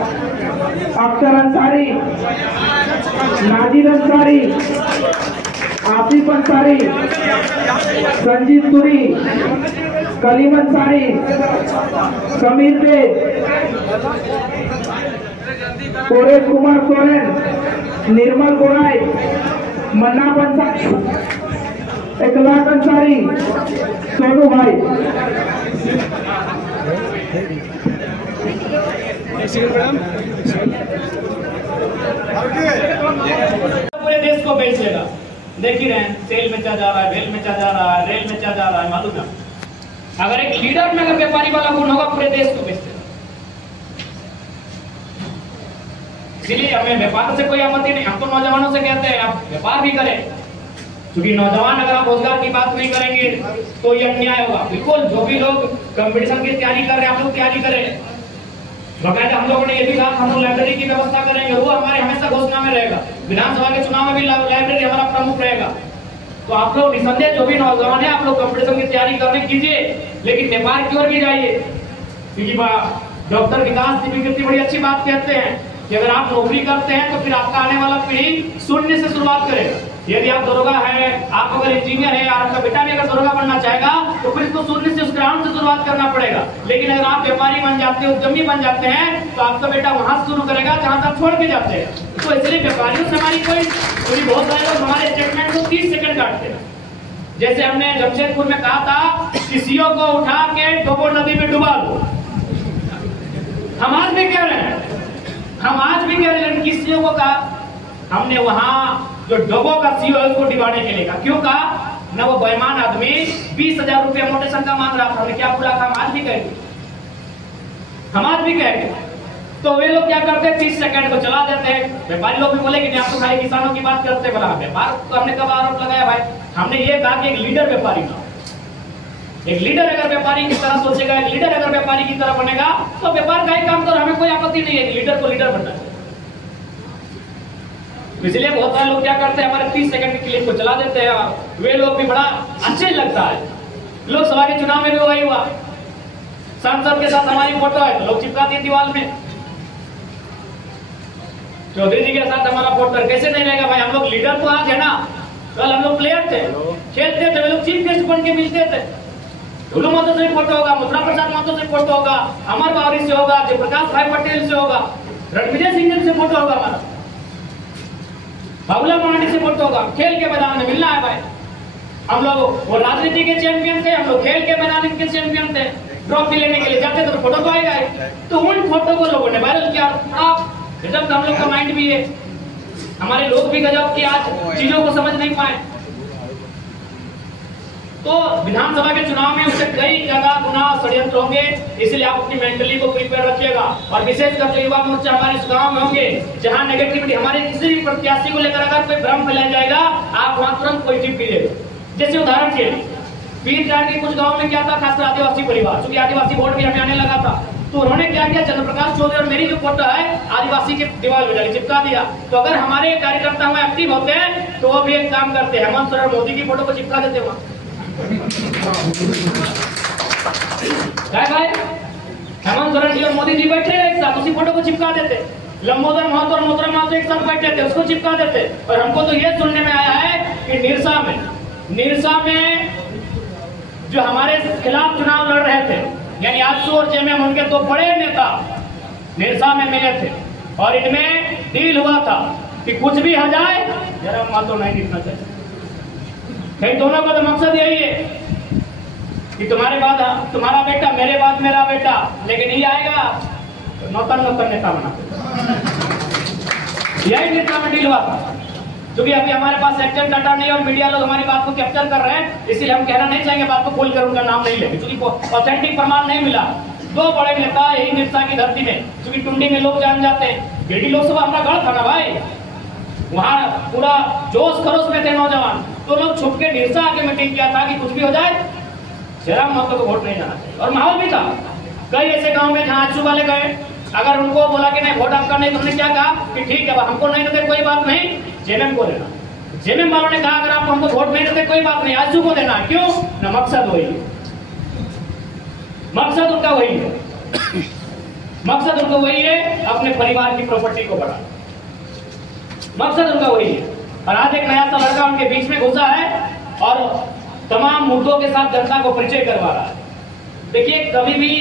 अख्तर अंसारी, नाजिर अंसारी, आसिफ अंसारी, संजीत तुरी, कलीम अंसारी, समीर बेग, कोरेश कुमार सोरेन, निर्मल गोराई, मन्ना अंसारी, इकलाक अंसारी, सोनू भाई। पूरे देश को बेच लेगा। देख ही रहे हैं, तेल बेचा जा रहा है, भेल बेचा जा रहा है, रेल बेचा जा रहा है, मालूम है। अगर एक लीडर में अगर व्यापारी वाला गुण होगा, पूरे देश को बेच देगा। इसीलिए हमें व्यापार से कोई आपत्ति नहीं। हम तो नौजवानों से कहते हैं आप व्यापार भी करें, क्योंकि नौजवान अगर आप रोजगार की बात नहीं करेंगे तो ये अन्याय होगा। बिल्कुल, जो भी लोग कंपटीशन की तैयारी कर रहे हैं, आप लोग तैयारी करें। बकायदा हम लोगों ने ये भी कहा हम लोग लाइब्रेरी की व्यवस्था करेंगे, वो हमारे हमेशा घोषणा में रहेगा। विधानसभा के चुनाव में भी लाइब्रेरी हमारा प्रमुख रहेगा। तो आप लोग निसंदेह जो भी नौजवान है, आप लोग कंपटीशन की तैयारी करने कीजिए, लेकिन व्यापार की ओर भी जाइए। क्योंकि डॉक्टर विकास दिव्यकीर्ति बड़ी अच्छी बात कहते हैं कि अगर आप नौकरी करते हैं तो फिर आपका आने वाला पीढ़ी शून्य से शुरुआत करेगा। यदि आप दरोगा है, आप अगर इंजीनियर है, आपका बेटा भी अगर दरोगा बनना चाहेगा तो फिर इसको शून्य से, उस ग्राउंड से शुरुआत करना पड़ेगा। लेकिन अगर आप व्यापारी बन जाते हैं, उद्यमी बन जाते हैं, तो आपका बेटा वहां से शुरू करेगा जहां तक छोड़ के जाते हैं। तो इसलिए व्यापारियों से हमारी कोई बहुत सारे लोग हमारे स्टेटमेंट को 30 सेकंड काटते हैं। जैसे हमने जमशेदपुर में कहा था कि सीओ को उठा के डोबो नदी में डुबा दो। हम आज भी कह रहे हैं, लेकिन किस सीओ को कहा हमने? वहां जो डोबो का सीओ है उसको डिबाने के लिए कहा। क्यों कहा? न वो बेईमान आदमी 20,000 रुपया मोटेशन का मांग रहा था। हमने क्या बोला था? हम आज भी कहेंगे। तो वे लोग क्या करते हैं, 30 सेकंड को चला देते हैं। व्यापारी लोग भी बोले कि नहीं, आप तो खाली किसानों की बात करते। बोला व्यापार तो हमने कब आरोप लगाया भाई? हमने ये कहा कि एक लीडर व्यापारी का, एक लीडर अगर व्यापारी की तरह सोचेगा, एक लीडर अगर व्यापारी की तरह बनेगा तो व्यापार का ही काम करो, हमें कोई आपत्ति नहीं है। एक लीडर को लीडर बनना चाहिए। इसलिए बहुत सारे लोग क्या करते हैं, हमारे 30 सेकंड की क्लिप को चला देते हैं। वे लोग भी बड़ा अच्छे लगता है। लोकसभा के चुनाव में भी वही हुआ, सांसद के साथ हमारी फोटो है तो लोग चिपका दिए दीवार में। चौधरी जी के साथ हमारा फोटो कैसे नहीं रहेगा भाई? हम लोग लीडर तो आज है ना, कल हम लोग प्लेयर थे, खेलते थे, वे लोग चीफ गेस्ट बन के मिलते थे। ढुलू महतो से फोटो होगा, मुद्रा प्रसाद महतो से फोटो होगा, अमर बावरी से होगा, जयप्रकाश भाई पटेल से होगा, रणविजय सिंह से फोटो होगा, हमारा बाबूलाल मराठी से फोटो होगा। खेल के मैदान में मिलना है भाई। हम लोग वो राजनीति के चैंपियन थे, हम लोग खेल के मैदान के चैंपियन थे। ट्रॉफी लेने के लिए जाते थे तो फोटो तो आएगा। तो उन फोटो को लोगों ने वायरल किया। आप गजब, हम लोग का माइंड भी है, हमारे लोग भी गजब की आज चीजों को समझ नहीं पाए। तो विधानसभा के चुनाव में उससे कई जगह गुना षड्यंत्र होंगे, इसलिए आप अपनी मेंटली को प्रिपेयर रखिएगा। और विशेषकर जो युवा मोर्चा हमारे इस गांव में होंगे, जहां नेगेटिविटी हमारे किसी भी प्रत्याशी को लेकर अगर कोई भ्रम फैलाया जाएगा, आप वहां तुरंत कोई टिप लीजिएगा। जैसे उदाहरण के लिए पीर के कुछ गाँव में क्या था, खासकर आदिवासी परिवार, क्योंकि आदिवासी वोट भी हमें आने लगा था, तो उन्होंने क्या किया, चंद्रप्रकाश चौधरी और मेरी जो फोटो है आदिवासी के दीवार में जाके चिपका दिया। तो अगर हमारे कार्यकर्ता में एक्टिव होते हैं तो वो भी एक काम करते हैं, हेमंत सोरेन और मोदी की फोटो को चिपका देते वहां। भाई हेमंत सोरेन जी और मोदी जी बैठे एक साथ, उसी फोटो को चिपका देते। लंबोदर महतो और मोहतरम महतो एक साथ बैठे थे, उसको चिपका देते। और हमको तो ये सुनने में आया है कि निरसा में जो हमारे खिलाफ चुनाव लड़ रहे थे, यानी आजसू और जेएमएम, उनके दो बड़े नेता निरसा में मिले थे और इनमें डील हुआ था कि कुछ भी हो जाए जरा महतो नहीं दिखना चाहिए। कई दोनों का तो मकसद यही है कि तुम्हारे बाद तुम्हारा बेटा, मेरे बाद मेरा बेटा, लेकिन ये आएगा तो नौकर नेता बना। यही नेता में डील हुआ था। क्योंकि अभी हमारे पास एक्टर डाटा नहीं और मीडिया लोग हमारी बात को कैप्चर कर रहे हैं, इसलिए हम कहना नहीं चाहेंगे, बात को खोलकर उनका नाम नहीं लेंगे, क्योंकि ऑथेंटिक प्रमाण नहीं मिला। दो बड़े नेता यही निरसा की धरती में, क्योंकि टुंडी में लोग जान जाते हैं, गिरडी लोकसभा हमारा गढ़ था ना भाई, वहां पूरा जोश खरोश में थे नौजवान, तो लोग छुप के निरसा आके मीटिंग किया था कि कुछ भी हो जाए जयराम महतो को वोट नहीं जाना चाहिए। और माहौल भी था। कई ऐसे गांव में जहां आजसू वाले गए, अगर उनको बोला कि नहीं वोट आपका नहीं, तो उन्होंने क्या कहा कि ठीक है हमको नहीं देते कोई बात नहीं, जेएमएम को देना। जेएमएम वालों ने कहा अगर आप हमको वोट नहीं देते कोई बात नहीं, आजसू को देना। क्यों ना, मकसद वही है, मकसद उनका वही है। मकसद मकसद उनका वही है, अपने परिवार की प्रॉपर्टी को बढ़ाना, मकसद उनका वही है। और आज एक नया सा लड़का उनके बीच में घुसा है और तमाम मुद्दों के साथ जनता को परिचय करवा रहा है। देखिए, कभी भी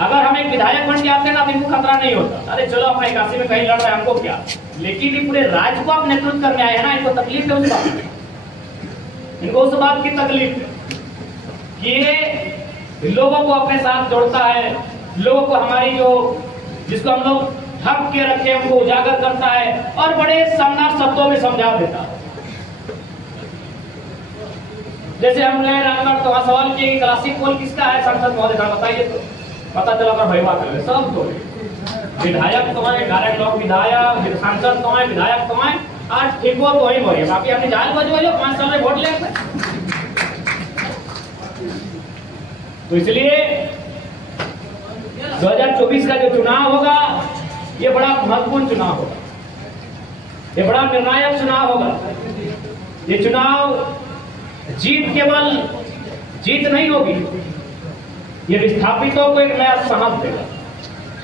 अगर हम एक विधायक बन के आते हैं ना तो इनको खतरा नहीं होता, अरे चलो अपना 81 में कहीं लड़ रहे हैं, हमको क्या। लेकिन ये पूरे राज्य को आप नेतृत्व करने आए हैं ना, इनको तकलीफ है उस बात की, इनको उस बात की तकलीफ है कि ये लोगों को अपने साथ जोड़ता है, लोगों को हमारी जो जिसको हम लोग हक के रखे उनको उजागर करता है और बड़े शानदार शब्दों में समझा देता है। जैसे हमने रामगढ़ तो सवाल किए क्लासिक पोल किसका है, सांसद महोदय बताइए, तो पता चला कर भैया कर ले सब तो विधायक तो है, 11 लोग विधायक, सांसद तो है, विधायक तो है, आज ठीक वो तो ही बोलिए, बाकी अपनी जाल बजवाइए, 5 साल में वोट ले। तो इसलिए 2024 का जो चुनाव होगा ये बड़ा महत्वपूर्ण चुनाव होगा, ये बड़ा निर्णायक चुनाव होगा। ये चुनाव जीत केवल जीत नहीं होगी, ये विस्थापितों को एक नया साहस देगा।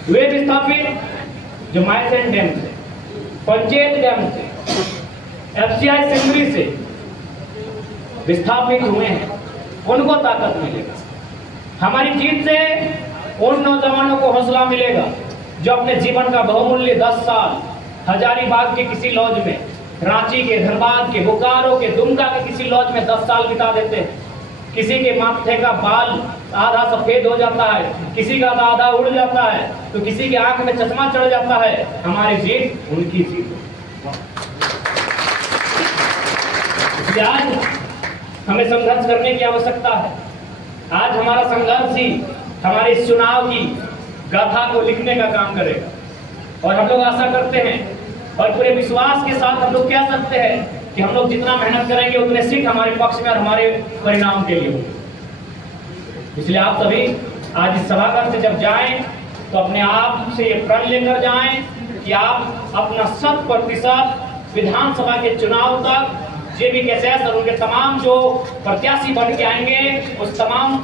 वे विस्थापित जो माइसेंट डैम से, पंचायत डैम से, FCI सिंगरी से विस्थापित हुए हैं, उनको ताकत मिलेगा। हमारी जीत से उन नौजवानों को हौसला मिलेगा जो अपने जीवन का बहुमूल्य 10 साल हजारीबाग के किसी लॉज में, रांची के, धनबाद के, बोकारो के, दुमका के किसी लॉज में 10 साल बिता देते हैं। किसी के माथे का बाल आधा सफेद हो जाता है, किसी का आधा उड़ जाता है, तो किसी के आंख में चश्मा चढ़ जाता है। हमारी जीत उनकी जीत। आज हमें संघर्ष करने की आवश्यकता है। आज हमारा संघर्ष ही हमारे इस चुनाव की गाथा को लिखने का काम करेगा। और हम लोग आशा करते हैं और पूरे विश्वास के साथ हम लोग कह सकते हैं कि हम लोग जितना मेहनत करेंगे उतने सीट हमारे पक्ष में और हमारे परिणाम के लिए होगी। इसलिए आप सभी आज इस सभागार से जब जाएं तो अपने आप से ये प्रण लेकर जाएं कि आप अपना 100% विधानसभा के चुनाव तक JB कैसेस और उनके तमाम जो प्रत्याशी बन के आएंगे उस तमाम